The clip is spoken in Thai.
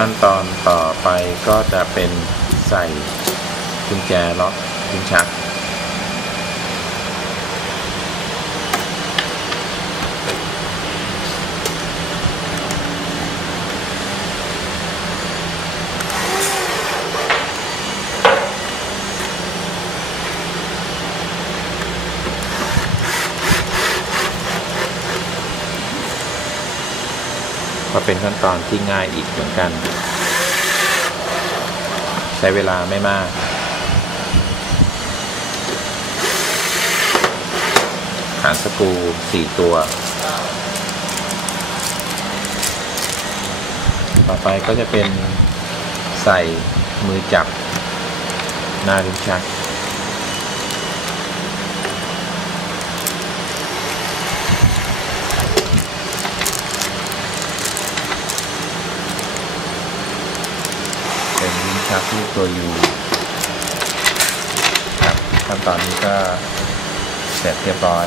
ขั้นตอนต่อไปก็จะเป็นใส่กุญแจล็อกกุญชัก ก็เป็นขั้นตอนที่ง่ายอีกเหมือนกัน ใช้เวลาไม่มากหางสกูสี่ตัว ต่อไปก็จะเป็นใส่มือจับหน้าลิ้นชักับที่ตัวยูครับขั้นตอนนี้ก็เสร็จเรียบร้อย